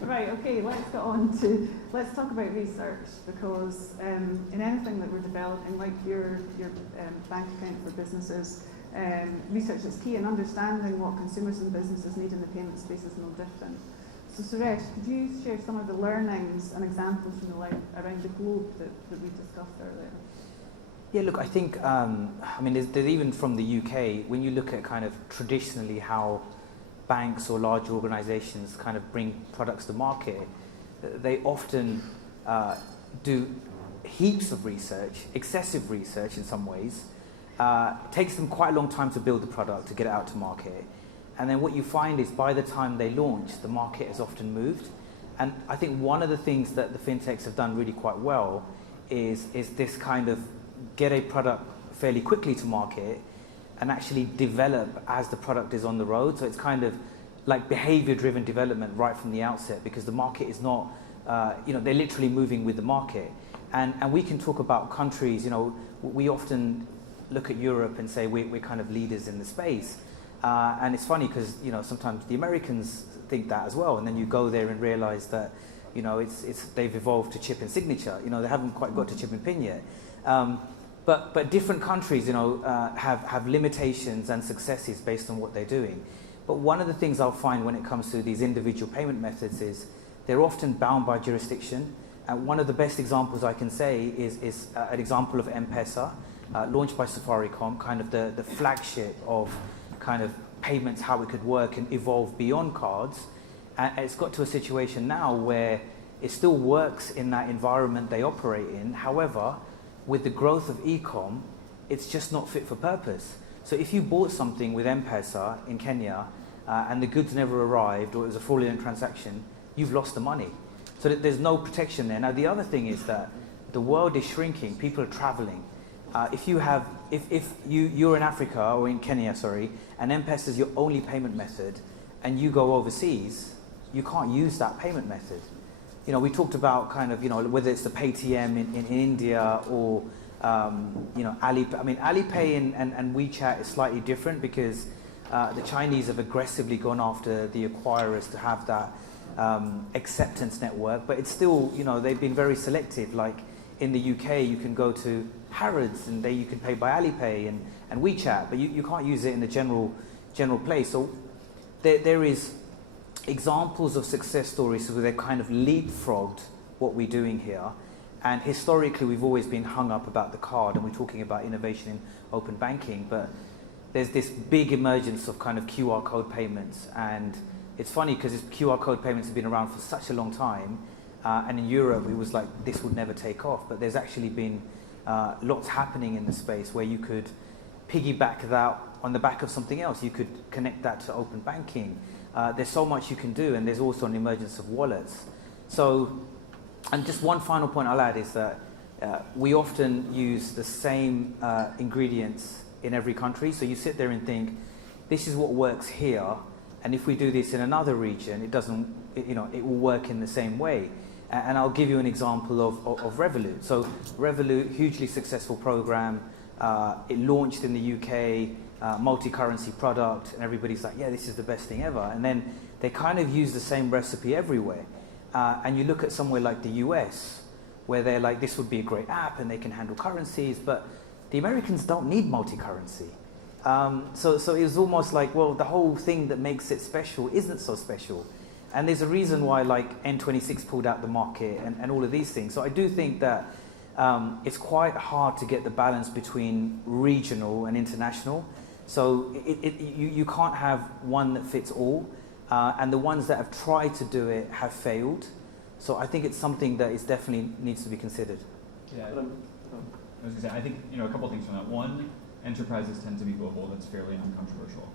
Right, okay, let's talk about research because in anything that we're developing, like your bank account for businesses, research is key in understanding what consumers and businesses need in the payment space is no different. So Suresh, could you share some of the learnings and examples from the life around the globe that we discussed earlier? Yeah, look, I think, there's even from the UK, when you look at kind of traditionally how banks or large organizations kind of bring products to market, they often do heaps of research, excessive research in some ways. It takes them quite a long time to build the product, to get it out to market. And then what you find is by the time they launch, the market has often moved. And I think one of the things that the fintechs have done really quite well is this kind of get a product fairly quickly to market and actually develop as the product is on the road. So it's kind of like behavior-driven development right from the outset because the market is not, they're literally moving with the market. And we can talk about countries, we often look at Europe and say we're kind of leaders in the space. And it's funny because, sometimes the Americans think that as well. And then you go there and realize that, they've evolved to chip and signature. They haven't quite got to chip and pin yet. But different countries, have limitations and successes based on what they're doing. But one of the things I'll find when it comes to these individual payment methods is they're often bound by jurisdiction. And one of the best examples I can say is an example of M-Pesa, launched by Safaricom, kind of the flagship of kind of payments, how it could work and evolve beyond cards. And it's got to a situation now where it still works in that environment they operate in. However, with the growth of e-com, it's just not fit for purpose. So if you bought something with M-Pesa in Kenya and the goods never arrived, or it was a fraudulent transaction, you've lost the money. So that there's no protection there. Now the other thing is that the world is shrinking. People are traveling. If you're in Africa or in Kenya, and M-Pesa is your only payment method, and you go overseas, you can't use that payment method. You know, we talked about kind of, you know, whether it's the Paytm in India or Alipay. I mean, Alipay and WeChat is slightly different because the Chinese have aggressively gone after the acquirers to have that acceptance network, but it's still, you know, they've been very selective. Like in the UK, you can go to Harrods and you can pay by Alipay and WeChat, but you can't use it in the general place. So there is examples of success stories where they've kind of leapfrogged what we're doing here. And historically, we've always been hung up about the card, and we're talking about innovation in open banking, but there's this big emergence of kind of QR code payments. And it's funny because QR code payments have been around for such a long time, and in Europe, it was like this would never take off. But there's actually been lots happening in the space where you could piggyback that on the back of something else. You could connect that to open banking. There's so much you can do, and there's also an emergence of wallets. So, and just one final point I'll add is that we often use the same ingredients in every country. So you sit there and think, this is what works here, and if we do this in another region, it doesn't, it will work in the same way. And I'll give you an example of Revolut. So Revolut, hugely successful program. It launched in the UK, multi-currency product, and everybody's like, yeah, this is the best thing ever. And then they kind of use the same recipe everywhere. And you look at somewhere like the US, where they're like, this would be a great app and they can handle currencies, but the Americans don't need multi-currency. So it was almost like, well, the whole thing that makes it special isn't so special. And there's a reason why like N26 pulled out the market and all of these things. So I do think that it's quite hard to get the balance between regional and international. So you can't have one that fits all. And the ones that have tried to do it have failed. So I think it's something that is definitely needs to be considered. Yeah, I was going to say, I think, a couple of things from that. One, enterprises tend to be global. That's fairly uncontroversial.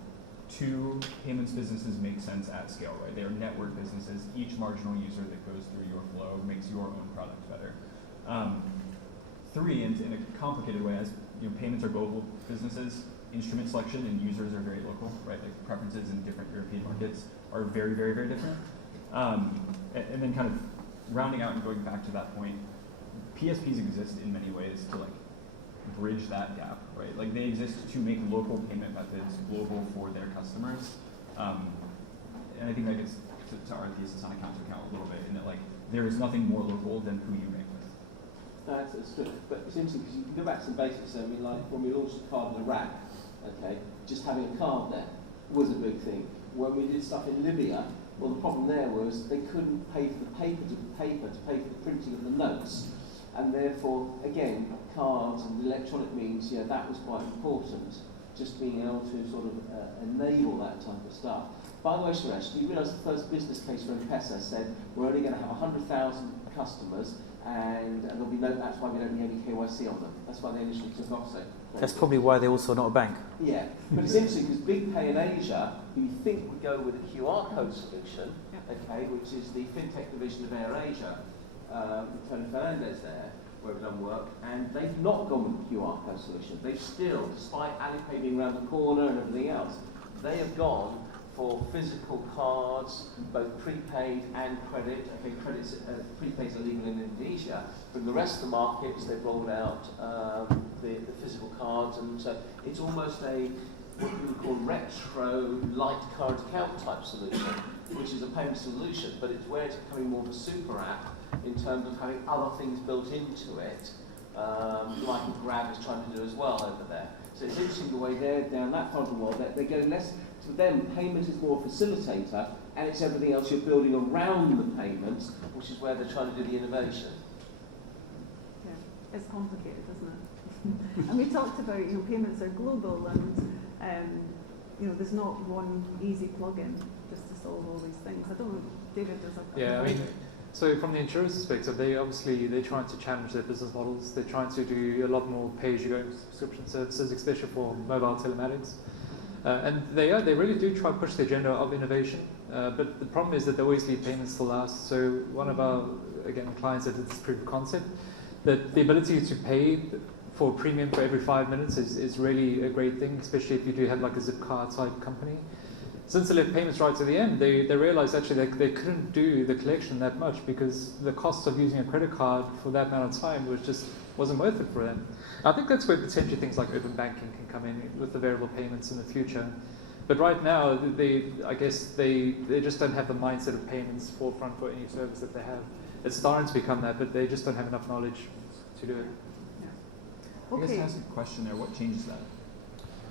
Two, payments businesses make sense at scale, right? They are network businesses. Each marginal user that goes through your flow makes your own product better. Three, and in a complicated way, as payments are global businesses, instrument selection and users are very local, right? Like preferences in different European markets are very, very, very different. And then kind of rounding out and going back to that point, PSPs exist in many ways to like bridge that gap, right? Like they exist to make local payment methods global for their customers. And I think that gets to our thesis on account to account a little bit in that like there is nothing more local than who you make with. No, that's true. But it's interesting because you can go back to some basics. I mean, like when we launched the card in Iraq, okay, just having a card there was a big thing. When we did stuff in Libya, well, the problem there was they couldn't pay for the paper to pay for the printing of the notes. And therefore, again, cards and electronic means, that was quite important, just being able to sort of enable that type of stuff. By the way, Suresh, you realise the first business case for M-Pesa said we're only going to have 100,000 customers and there'll be no, that's why we don't need any KYC on them. That's why they initially took off so. That's probably why they're also not a bank. Yeah, but it's interesting because Big Pay in Asia, who you think would go with a QR code solution, okay, which is the fintech division of AirAsia, Tony Fernandez there, where we've done work, and they've not gone with the QR code solution. They've still, despite Alipay being around the corner and everything else, they have gone for physical cards, both prepaid and credit. Okay, prepaid is illegal in Indonesia, but in the rest of the markets they've rolled out the physical cards, and so it's almost a what we would call retro light current account type solution, which is a payment solution, but it's where it's becoming more of a super app in terms of having other things built into it, like Grab is trying to do as well over there. So it's interesting the way they're down that part of the world, they're going less, to them, payment is more a facilitator, and it's everything else you're building around the payments, which is where they're trying to do the innovation. it's complicated, isn't it? And we talked about, payments are global, and there's not one easy plug-in just to solve all these things. I don't know, David, does that? Yeah, I mean, so from the insurance perspective, they're trying to challenge their business models. They're trying to do a lot more pay-as-you-go subscription services, especially for mobile telematics. And they really do try to push the agenda of innovation. But the problem is that they always leave payments to last. So one of our, clients that did this proof of concept, that the ability to pay for a premium for every 5 minutes is really a great thing, especially if you do have like a Zipcar type company. Since they left payments right to the end, they realized actually they couldn't do the collection that much because the cost of using a credit card for that amount of time wasn't worth it for them. I think that's where potentially things like open banking can come in with the variable payments in the future. But right now, they just don't have the mindset of payments forefront for any service that they have. It's starting to become that, but they just don't have enough knowledge to do it. I guess to ask a question there, what changes that?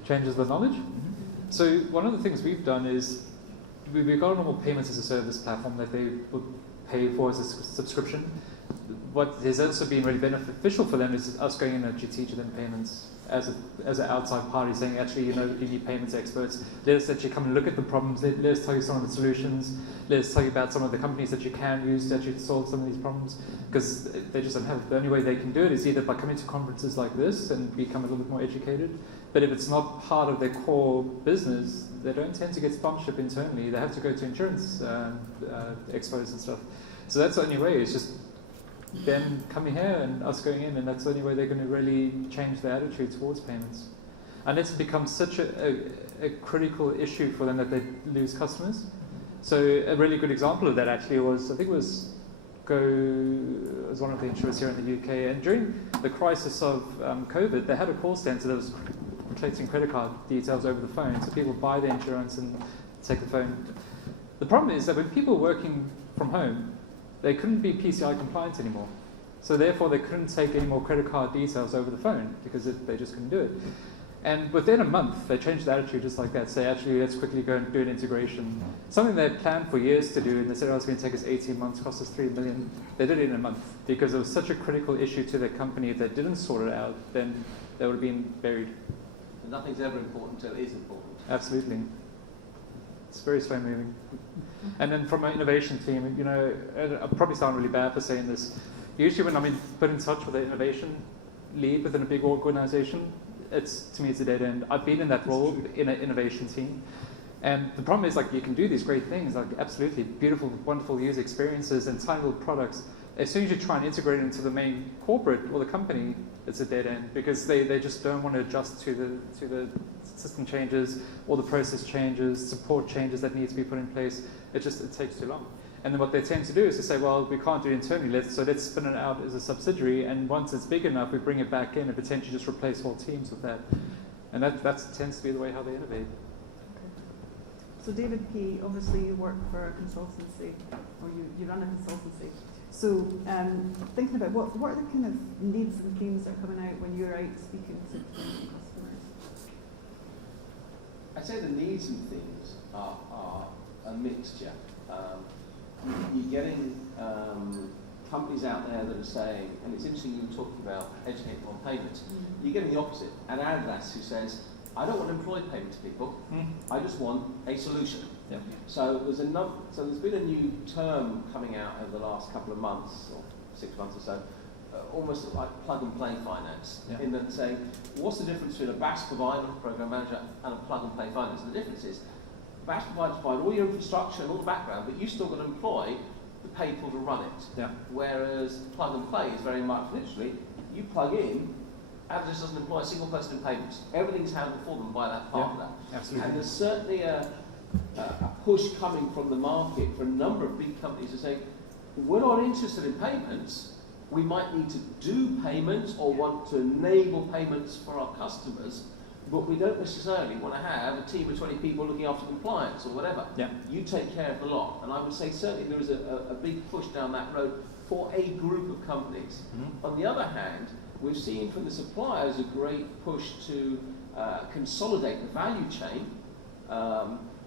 Changes the knowledge? Mm-hmm. So one of the things we've done is we've got a normal payments as a service platform that they would pay for as a subscription. What has also been really beneficial for them is us going in and actually teaching them payments as an outside party, saying actually, you need payments experts. Let us actually come and look at the problems. Let us tell you some of the solutions. Let us tell you about some of the companies that you can use to actually solve some of these problems, because they just don't have it. The only way they can do it is either by coming to conferences like this and become a little bit more educated. But if it's not part of their core business, they don't tend to get sponsorship internally. They have to go to insurance expos and stuff. So that's the only way. It's just them coming here and us going in, and that's the only way they're going to really change their attitude towards payments. Unless it becomes such a critical issue for them that they lose customers. So a really good example of that actually was, I think it was one of the insurers here in the UK, and during the crisis of COVID, they had a call center that was collecting credit card details over the phone, so people buy the insurance and take the phone. The problem is that when people were working from home, they couldn't be PCI compliant anymore. So therefore they couldn't take any more credit card details over the phone because they just couldn't do it. And within a month, they changed the attitude just like that, say, actually, let's quickly go and do an integration. Something they had planned for years to do, and they said, it's going to take us 18 months, cost us $3 million. They did it in a month because it was such a critical issue to their company. If they didn't sort it out, then they would have been buried. And nothing's ever important until it is important. Absolutely. It's very slow moving. And then from an innovation team, I probably sound really bad for saying this. Usually when I'm put in touch with an innovation lead within a big organization, to me it's a dead end. I've been in that role in an innovation team. And the problem is, you can do these great things, absolutely beautiful, wonderful user experiences and tiny little products. As soon as you try and integrate it into the main corporate or the company, it's a dead end because they just don't want to adjust to the system changes or the process changes, support changes that need to be put in place. It takes too long. And then what they tend to do is to say, well, we can't do it internally, so let's spin it out as a subsidiary, and once it's big enough, we bring it back in and potentially just replace whole teams with that. And that tends to be the way how they innovate. So David P., obviously you work for a consultancy, or you run a consultancy. So thinking about what are the kind of needs and themes that are coming out when you're out speaking to customers? I'd say the needs and themes are a mixture. You're getting companies out there that are saying, and it's interesting you were talking about educating on payments, you're getting the opposite. An Adidas who says, I don't want to employ payment people, I just want a solution. Yeah. So there's been a new term coming out over the last couple of months, or 6 months or so, almost like plug and play finance, in that saying, what's the difference between a BaaS provider, program manager, and a plug and play finance? And the difference is, BaaS providers provide all your infrastructure and all the background, but you've still got to employ the people to run it. Yeah. Whereas plug and play is very much literally, you plug in, Adidas doesn't employ a single person in payments. Everything's handled for them by that partner. Absolutely. And there's certainly a push coming from the market for a number of big companies to say, we're not interested in payments. We might need to do payments or want to enable payments for our customers, but we don't necessarily want to have a team of 20 people looking after compliance or whatever. Yeah. You take care of the lot. And I would say certainly there is a big push down that road for a group of companies. On the other hand, we've seen from the suppliers a great push to consolidate the value chain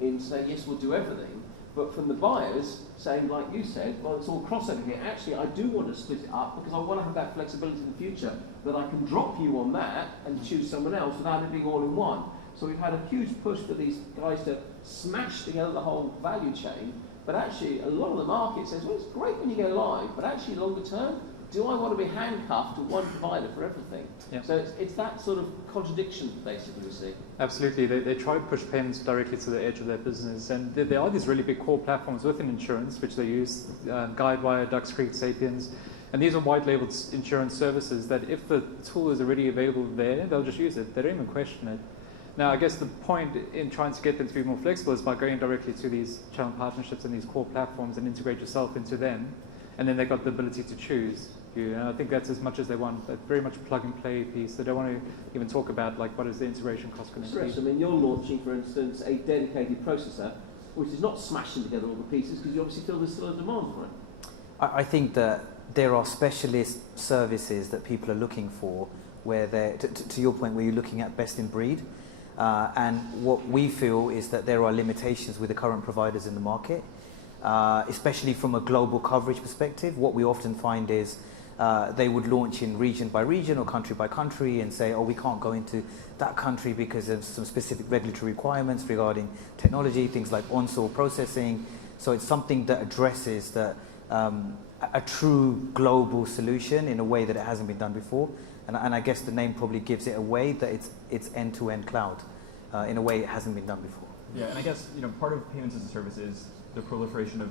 in saying, yes, we'll do everything, But from the buyers saying, like you said, well, it's all crossover here. Actually, I do want to split it up because I want to have that flexibility in the future that I can drop you on that and choose someone else without it being all in one. So we've had a huge push for these guys to smash together the whole value chain. But actually, a lot of the market says, well, it's great when you go live, but actually, longer term, do I want to be handcuffed to one provider for everything? Yeah. So it's that sort of contradiction, basically, we see. Absolutely. They try to push payments directly to the edge of their business. And there are these really big core platforms within insurance, which they use, Guidewire, Ducks Creek, Sapiens. And these are white-labeled insurance services that if the tool is already available there, they'll just use it. They don't even question it. Now, I guess the point in trying to get them to be more flexible is by going directly to these channel partnerships and these core platforms and integrate yourself into them. And then they've got the ability to choose you. And I think that's as much as they want. But very much plug-and-play piece. They don't want to even talk about, like, what is the integration cost going to be. I mean, you're launching, for instance, a dedicated processor, which is not smashing together all the pieces because you obviously feel there's still a demand for it. I think that there are specialist services that people are looking for where they're, to your point, where you're looking at best in breed. And what we feel is that there are limitations with the current providers in the market, especially from a global coverage perspective. What we often find is they would launch in region by region or country by country and say, oh, we can't go into that country because of some specific regulatory requirements regarding technology, things like onshore processing. So it's something that addresses that, a true global solution in a way that it hasn't been done before. And I guess the name probably gives it away that it's end-to-end cloud in a way it hasn't been done before. Yeah, and I guess part of payments as a service is the proliferation of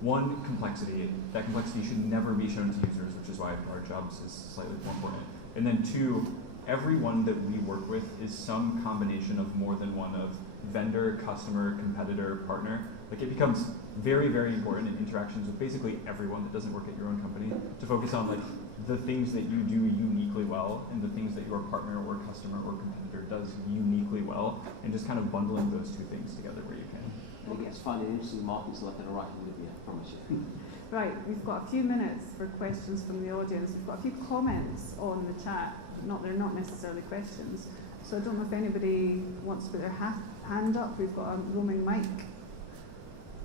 one, complexity. That complexity should never be shown to users, which is why our jobs is slightly more important. And then two, everyone that we work with is some combination of more than one of vendor, customer, competitor, partner. Like it becomes very, very important in interactions with basically everyone that doesn't work at your own company to focus on like the things that you do uniquely well and the things that your partner or customer or competitor does uniquely well, and just kind of bundling those two things together where you can. I think it's finding interesting markets like in a right Libya, I promise you. Right, we've got a few minutes for questions from the audience. We've got a few comments on the chat. They're not necessarily questions. So I don't know if anybody wants to put their hand up. We've got a roaming mic.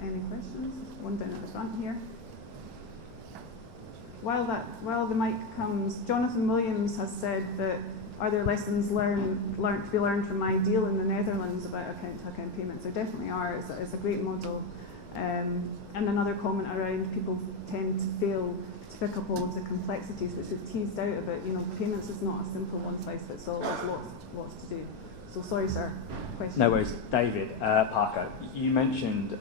Any questions? One down at the front here. While the mic comes, Jonathan Williams has said that are there lessons learned to be learned from Ideal in the Netherlands about account-to-account payments? There definitely are. It's a great model. And another comment around people tend to fail to pick up all of the complexities which we've teased out of it. Payments is not a simple one-size-fits-all. There's lots to do. So sorry, sir. Question? No worries. David, Parker, you mentioned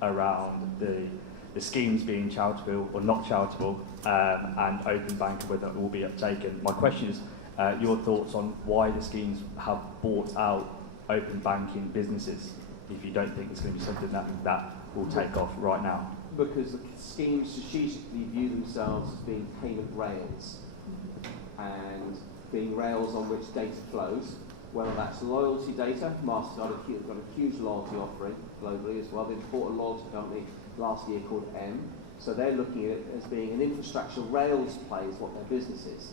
around the schemes being charitable or not charitable and open banking, whether it will be uptaken. My question is your thoughts on why the schemes have bought out open banking businesses if you don't think it's going to be something that will take off right now? Because the schemes strategically view themselves as being payment rails and being rails on which data flows, whether that's loyalty data. Mastercard have got a huge loyalty offering globally as well. They bought a loyalty company last year called M. So they're looking at it as being an infrastructure rails play is what their business is.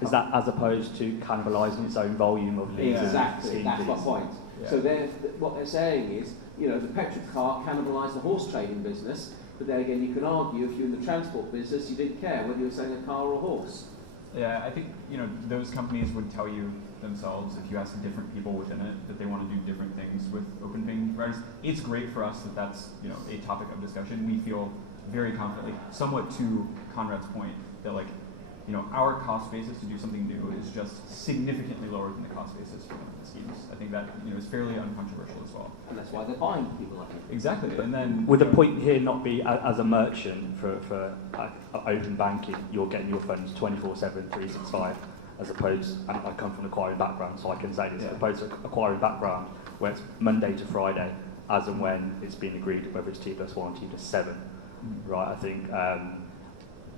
Is that as opposed to cannibalising its own volume of leads? Exactly, that's my point. Yeah. So what they're saying is, the petrol car cannibalised the horse trading business, but then again you can argue if you're in the transport business you didn't care whether you were selling a car or a horse. Yeah, I think those companies would tell you themselves, if you ask different people within it, that they want to do different things with open banking providers. It's great for us that that's a topic of discussion. We feel very confidently, somewhat to Conrad's point, that our cost basis to do something new is just significantly lower than the cost basis for one of the schemes. I think that is fairly uncontroversial as well. And that's why they're buying people like it. Exactly. And then would the point here not be as a merchant for open banking, you're getting your funds 24/7, 365, as opposed, and I come from an acquiring background, so I can say this, as opposed to acquiring background where it's Monday to Friday, as and when it's been agreed, whether it's T+1, T+7, right? I think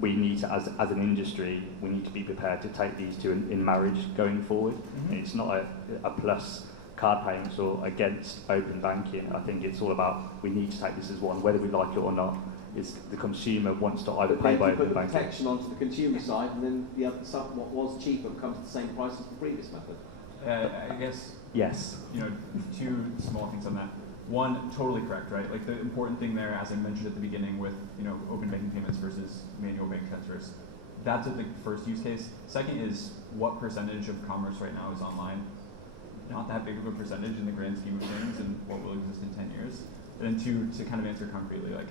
we need to, as an industry, we need to be prepared to take these two in marriage going forward. And it's not a plus card payments or against open banking. I think it's all about we need to take this as one, whether we like it or not. It's the consumer wants to either pay by open banking. Put the protection onto the consumer side, and then the other stuff, what was cheaper, comes to the same price as the previous method. I guess yes. Two small things on that. One, totally correct, right? Like the important thing there, as I mentioned at the beginning with, open banking payments versus manual bank transfers, that's the first use case. Second is what percentage of commerce right now is online? Not that big of a percentage in the grand scheme of things and what will exist in 10 years. And then two, to kind of answer concretely, like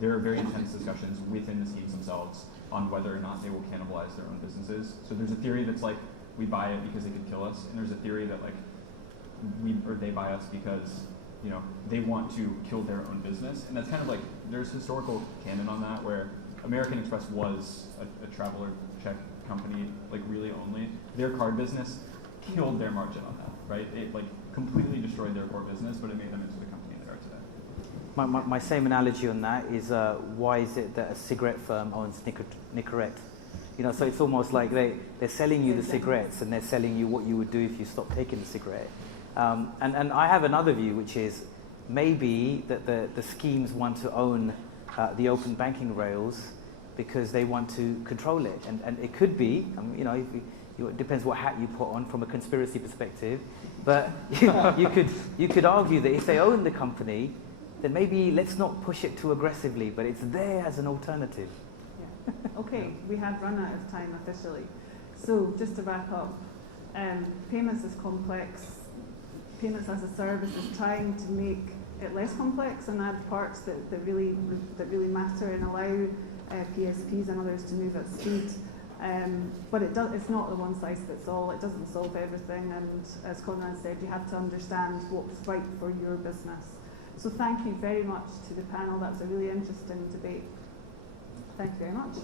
there are very intense discussions within the schemes themselves on whether or not they will cannibalize their own businesses. So there's a theory that's like, we buy it because they could kill us, and there's a theory that like they buy us because they want to kill their own business, and that's kind of like there's historical canon on that where American Express was a traveler check company, like really only. Their card business killed their margin on that, right? It like completely destroyed their core business, but it made them into the company they are today. My same analogy on that is why is it that a cigarette firm owns Nicorette? So it's almost like they're selling you the cigarettes and they're selling you what you would do if you stopped taking the cigarette. And I have another view, which is maybe that the schemes want to own the open banking rails because they want to control it. And it could be, it depends what hat you put on from a conspiracy perspective, but you could argue that if they own the company, then maybe let's not push it too aggressively, but it's there as an alternative. Yeah. Okay, we have run out of time officially. So just to wrap up, payments is complex. Payments as a service is trying to make it less complex and add parts that really matter and allow PSPs and others to move at speed. But it's not the one size fits all. It doesn't solve everything, and as Conrad said, you have to understand what's right for your business. So thank you very much to the panel. That was a really interesting debate. Thank you very much.